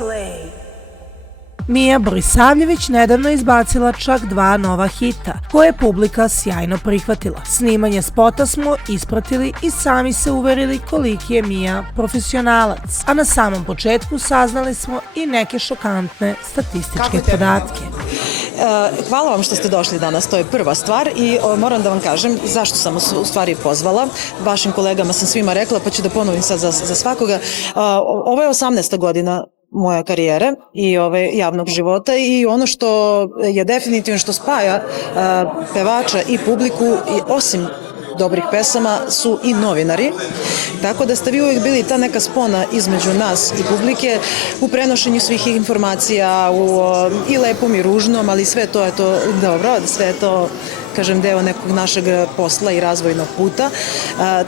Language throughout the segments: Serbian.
Slay. Mija Borisavljević nedavno je izbacila čak 2 nova hita, koje je publika sjajno prihvatila. Snimanje spota smo ispratili i sami se uverili koliki je Mija profesionalac, a na samom početku saznali smo i neke šokantne statističke podatke. Hvala vam što ste došli danas, to je prva stvar i moram da vam kažem zašto sam u stvari pozvala. Vašim kolegama sam svima rekla, pa ću da ponovim sad za svakoga. Ovo je 18. godina moje karijere i javnog života i ono što je definitivno što spaja pevača i publiku, i osim dobrih pesama, su i novinari. Tako da ste vi uvijek bili ta neka spona između nas i publike u prenošenju svih informacija, i lepom i ružnom, ali sve to je to dobro, sve je to, kažem, deo nekog našeg posla i razvojnog puta.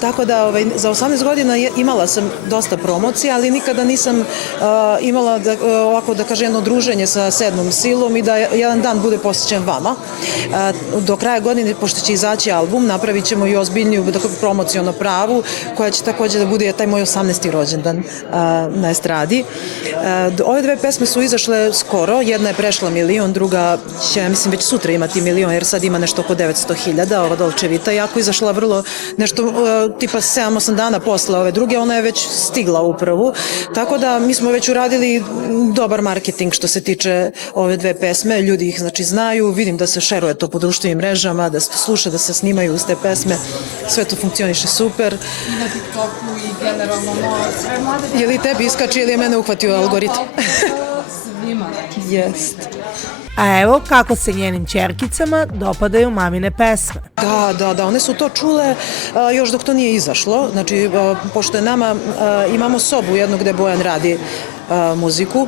Tako da za 18 godina imala sam dosta promocija, ali nikada nisam imala ovako, da kažem, jedno druženje sa sedmom silom i da jedan dan bude posvećen vama. Do kraja godine, pošto će izaći album, napravit ćemo i ozbiljniju promociono pravu, koja će takođe da bude taj moj 18. rođendan na estradi. Ove 2 pesme su izašle skoro, jedna je prešla 1 milion, druga će, mislim, već sutra imati 1 milion, jer sad ima nešto oko 900.000, ova Dolce Vita, jako izašla vrlo nešto tipa 7-8 dana posle ove druge, ona je već stigla u prvu, tako da mi smo već uradili dobar marketing što se tiče ove 2 pesme, ljudi ih znači znaju, vidim da se šeruje to po društvenim mrežama, da se sluša, da se snimaju uz te pesme, sve to funkcioniše super. I na TikToku i generalno sve mlade... Je li tebi iskači ili je mene uhvatio algoritam? Svima. Jest. A evo kako se njenim ćerkicama dopadaju mamine pesme. Da, one su to čule još dok to nije izašlo. Znači, pošto je imamo sobu jednu gde Bojan radi muziku.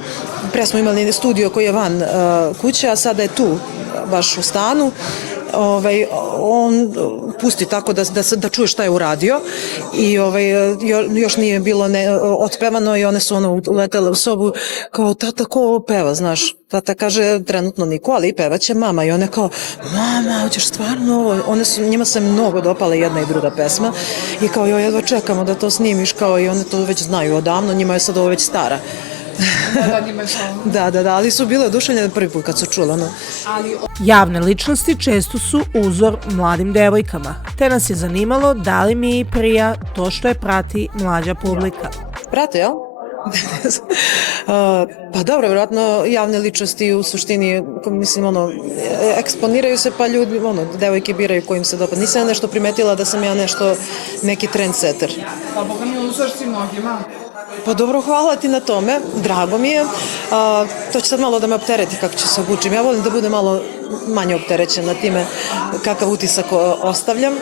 Pre smo imali studio koji je van kuće, a sada je tu, baš u stanu. On pusti tako da čuje šta je uradio i još nije bilo otpevano i one su uletele u sobu kao, tata, ko ovo peva, znaš? Tata kaže, trenutno niko, ali pevaće mama i one kao, mama, hoćeš stvarno ovo? Njima se mnogo dopala jedna i druga pesma i kao, joj, jedva čekamo da to snimiš, kao, i one to već znaju odavno, njima je sad ovo već stara. Da, ali su bile oduševljene prvi put kad su čule. Javne ličnosti često su uzor mladim devojkama, te nas je zanimalo da li mi prija to što je prati mlađa publika. Prate, jel? Pa dobro, vjerojatno javne ličnosti u suštini, mislim, eksponiraju se pa ljudi, devojke biraju kojim se dopada. Nisam ja nešto primetila da sam ja neki trendsetter. Pa Boga mi uzor si mnogima. Pa dobro, hvala ti na tome, drago mi je. To će sad malo da me optereti kako ću se obučim. Ja volim da budem malo manje opterećena time kakav utisak ostavljam.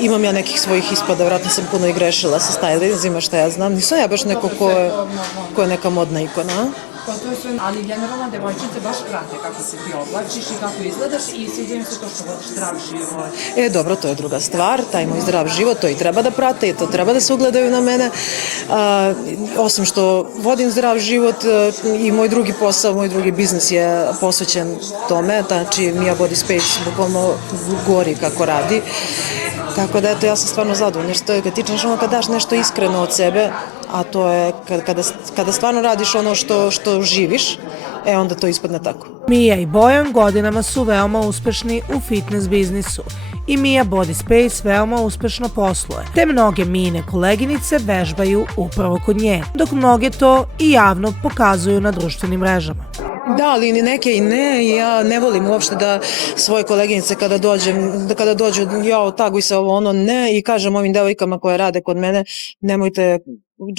Imam ja nekih svojih ispada, vratno sam puno i grešila sa stylinzima, šta ja znam. Nisam ja baš neko ko je neka modna ikona. Pa to je sve, ali generalno devojčice baš prate kako se ti oblačiš i kako izgledaš i sviđa im se to što vodiš zdrav život. Dobro, to je druga stvar, taj moj zdrav život, to i treba da prate i to treba da se ugledaju na mene. Osim što vodim zdrav život i moj drugi posao, moj drugi biznis je posvećen tome, znači Mija Body Space bukvalno gori kako radi. Tako da, eto, ja sam stvarno zadovoljna, što je kad ti kad daš nešto iskreno od sebe, a to je kada stvarno radiš ono što živiš, onda to ispadne tako. Mija i Bojan godinama su veoma uspešni u fitness biznisu i Mija Body Space veoma uspešno posluje, te mnoge Mijine koleginice vežbaju upravo kod nje, dok mnoge to i javno pokazuju na društvenim mrežama. Da, ali ni neke i ne, ja ne volim uopšte da svoje koleginice kada dođu, taguj se ovo, ne, i kažem ovim devojkama koje rade kod mene, nemojte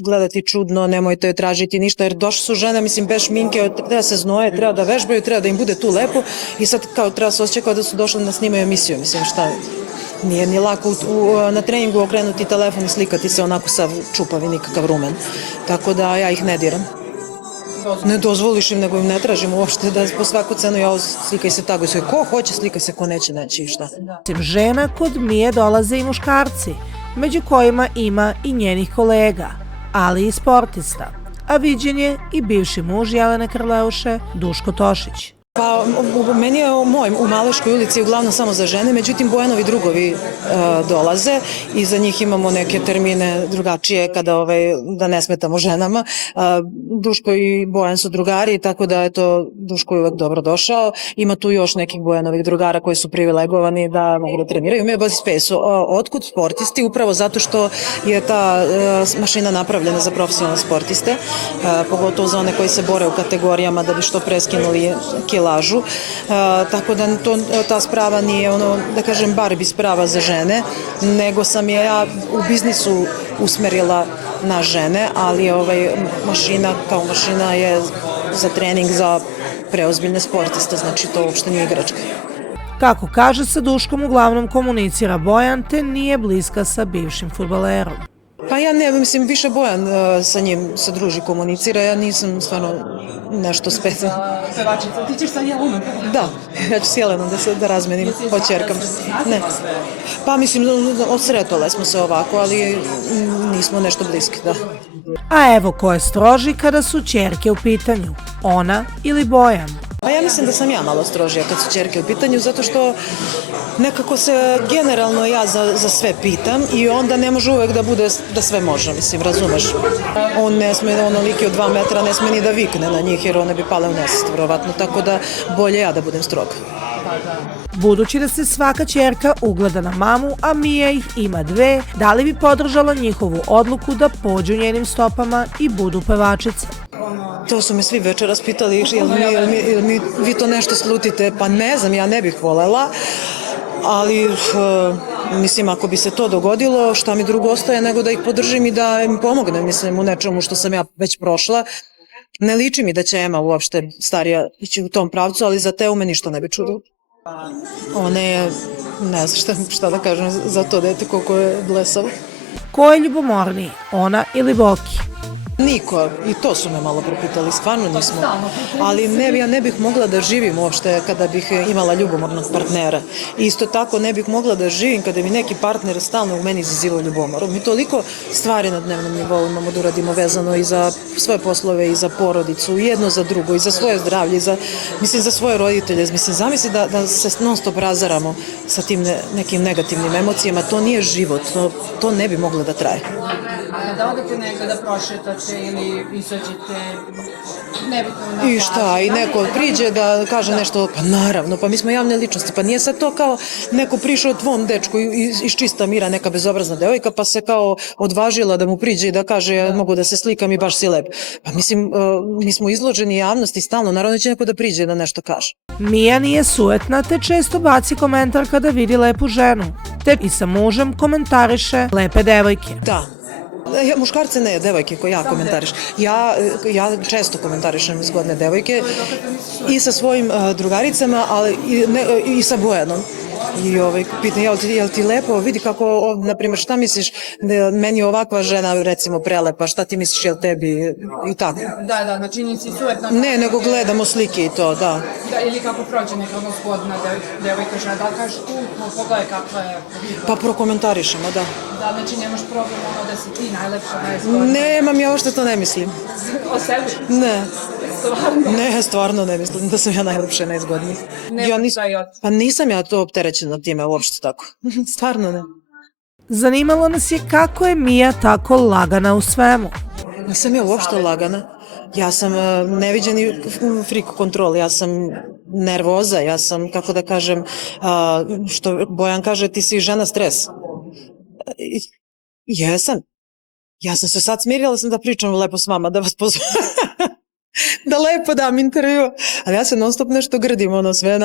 gledati čudno, nemojte tražiti ništa, jer došle su žene, mislim, bez šminke, treba se znoje, treba da vežbaju, treba da im bude tu lepo i sad kao treba se osjeća kao da su došle da snimaju emisiju, mislim, šta, nije ni lako na treningu okrenuti telefon i slikati se onako sav čupav i nikakav rumen, tako da ja ih ne diram. Ne dozvoliš im, nego im ne tražim uopšte da po svaku cenu slikaj se taguj se. Ko hoće slikaj se, ko neće i šta. Žena kod Mije dolaze i muškarci, među kojima ima i njenih kolega, ali i sportista, a viđen je i bivši muž Jelene Krleuše, Duško Tošić. Pa meni je u Maleškoj ulici uglavnom samo za žene, međutim Bojanovi drugovi dolaze i za njih imamo neke termine drugačije da ne smetamo ženama. Duško i Bojan su drugari, tako da je to Duško je uvek dobro došao. Ima tu još nekih Bojanovih drugara koji su privilegovani da mogu da treniraju. Mi je Buzz Space. Otkud sportisti? Upravo zato što je ta mašina napravljena za profesionalne sportiste, pogotovo za one koji se bore u kategorijama da bi što preskinuli kilažu, tako da ta sprava nije da kažem Barbie sprava za žene, nego sam je ja u biznisu usmerila na žene, ali mašina kao mašina je za trening za preozbiljne sportiste, znači to uopšte nije igračka. Kako kaže, sa Duškom uglavnom komunicira Bojan, te nije bliska sa bivšim fudbalerom. Pa ja ne, mislim, više Bojan sa njim se druži, komunicira, ja nisam stvarno nešto specijalno. Pevačica, ti ćeš sa Jelenom? Da, ja ću s Jelenom da razmenim po ćerkama. Ne. Pa mislim, odsretole smo se ovako, ali nismo nešto bliski, da. A evo ko je stroži kada su ćerke u pitanju, ona ili Bojan? Pa ja mislim da sam ja malo strožija kad su ćerke u pitanju, zato što nekako se generalno ja za sve pitam i onda ne može uvek da bude da sve može, mislim, razumeš. On ne sme, onoliki od 2 metra, ne sme ni da vikne na njih jer one bi pale u nesvest, verovatno, tako da bolje ja da budem stroga. Budući da se svaka ćerka ugleda na mamu, a Mija ih ima 2, da li bi podržala njihovu odluku da pođu njenim stopama i budu pevačice? To su me svi večeras pitali, jel mi vi to nešto slutite? Pa ne znam, ja ne bih volela, ali mislim ako bi se to dogodilo, šta mi drugo ostaje nego da ih podržim i da im pomognem, mislim, u nečemu što sam ja već prošla. Ne liči mi da će Ema uopšte starija ići u tom pravcu, ali za Teu me ništa ne bi čudilo. Ona je, ne znam šta da kažem za to dete koliko je blesavo. Ko je ljubomorniji, ona ili Boki? Niko, i to su me malo propitali, stvarno nismo, ali ne, ja ne bih mogla da živim uopšte kada bih imala ljubomornog partnera. Isto tako ne bih mogla da živim kada mi neki partner stalno u meni izazivao ljubomoru. Mi toliko stvari na dnevnom nivou imamo da uradimo vezano i za svoje poslove i za porodicu, i jedno za drugo, i za svoje zdravlje, mislim za svoje roditelje. Mislim, zamisli da se non stop razaramo sa tim nekim negativnim emocijama, to nije život, to ne bi moglo da traje. Da odete negde da prošetate ili izađete, nebitno na I šta, i neko priđe da kaže nešto, pa naravno, pa mi smo javne ličnosti, pa nije sad to kao neko prišao tvom dečku iz čista mira, neka bezobrazna devojka, pa se kao odvažila da mu priđe i da kaže ja mogu da se slikam i baš si lep. Pa mislim, mi smo izloženi javnosti stalno, naravno će neko da priđe da nešto kaže. Mija nije sujetna, te često baci komentar kada vidi lepu ženu, te i sa mužem komentariše lepe devojke. Da. Muškarce ne, devojke koje ja komentariš. Ja često komentarišem zgodne devojke i sa svojim drugaricama, ali i sa Bojanom. I pitan, jel ti lepo, vidi kako, na primjer, šta misliš, meni je ovakva žena, recimo, prelepa, šta ti misliš, jel tebi, i tako. Da, znači nisi sujetna. Ne, nego gledamo slike i to, da. Ili kako prođe neka zgodna devojka žena, da kažeš pogledaj kakva je. Pa prokomentarišemo, da. Da, znači nemaš problem da si ti najlepša, najzgodnija. Nemam, ja uopšte to ne mislim. O sebi? Ne. Stvarno? Ne, stvarno ne mislim da sam ja najlepša i najzgodnija. Pa nisam ja to opterećena time uopšte tako. Stvarno ne. Zanimalo nas je kako je Mija tako lagana u svemu. Nisam ja uopšte lagana. Ja sam neviđeni freak kontrol, ja sam nervoza, ja sam, kako da kažem, što Bojan kaže, ti si žena stres. Jesam. Ja sam se sad smirila sam da pričam lepo s vama, da vas pozovem. Da lepo dam intervju, ali ja se non stop nešto grdim, sve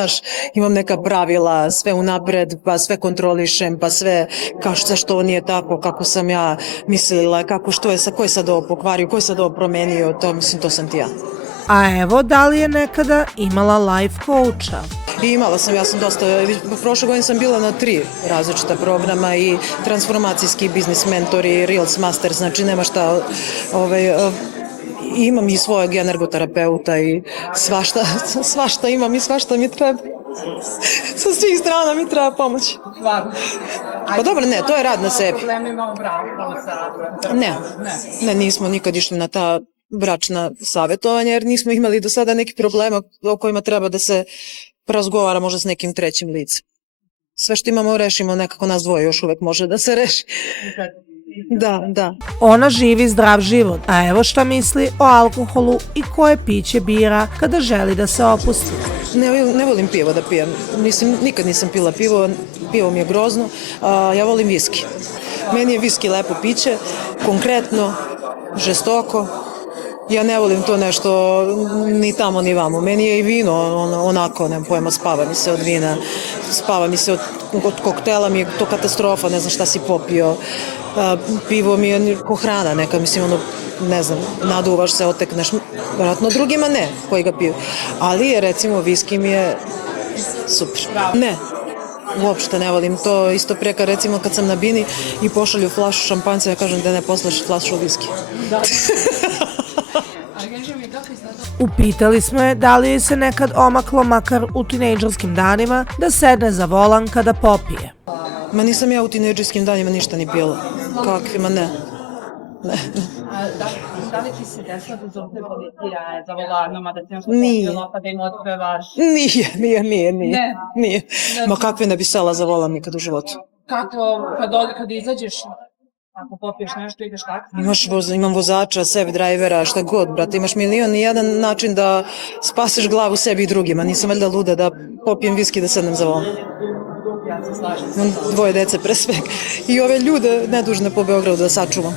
imam neka pravila, sve unapred, pa sve kontrolišem, pa sve kao što nije tako, kako sam ja mislila, ko je sad ovo pokvario, ko je sad ovo promenio, to sam ti ja. A evo, da li je nekada imala life coacha? Imala sam, ja sam dosta, prošle godine sam bila na 3 različita programa i transformacijski biznis mentor i Reels Master, znači nema šta, imam i svojeg energoterapeuta i svašta imam i svašta mi treba. Sa svih strana mi treba pomoć. Stvarno. Pa dobro, ne, to je rad na sebi. Problemi imamo bravo sa... Ne, nismo nikad išli na ta bračna savjetovanja, jer nismo imali do sada neki problema o kojima treba da se razgovara možda s nekim trećim licem. Sve što imamo rešimo nekako nas dvoje, još uvek može da se reši. Da. Ona živi zdrav život, a evo šta misli o alkoholu i koje piće bira kada želi da se opusti. Ne volim pivo da pijem. Nikad nisam pila pivo, pivo mi je grozno. Ja volim viski. Meni je viski lepo piće, konkretno, žestoko. Ja ne volim to nešto ni tamo ni vamo. Meni je i vino onako, nemam pojma, spava mi se od vina, spava mi se od koktela, mi je to katastrofa, ne znam šta si popio. Pivo mi je ko hrana neka, mislim, ne znam, naduvaš se, otekneš, vjerojatno drugima ne, koji ga piju. Ali, recimo, viski mi je super. Ne, uopšte ne volim to. Isto preka, recimo, kad sam na bini i pošalju flašu šampanjca, ja kažem da ne poslaš flašu viski. Upitali smo je da li joj se nekad omaklo, makar u tinejdžerskim danima, da sedne za volan kada popije. Ma nisam ja u tinejdžerskim danima ništa ni pila. Kakvima, ne. Da li ti se desilo da zovne policija za volanom, a da ti nešto Nije. popila pa da im otpevaš? Nije. Ma kakve ne bi sela za volan nikad u životu. Kako, kad izađeš, ako popiješ nešto, ideš taksi? Imam vozača, sebi drajvera, šta god, brate. Imaš milion i jedan način da spaseš glavu sebi i drugima. Nisam valjda luda da popijem viski da sednem za volan. Ja se slažem. Imam 2 dece pre svega. I ove ljude nedužne po Beogradu da sačuvam.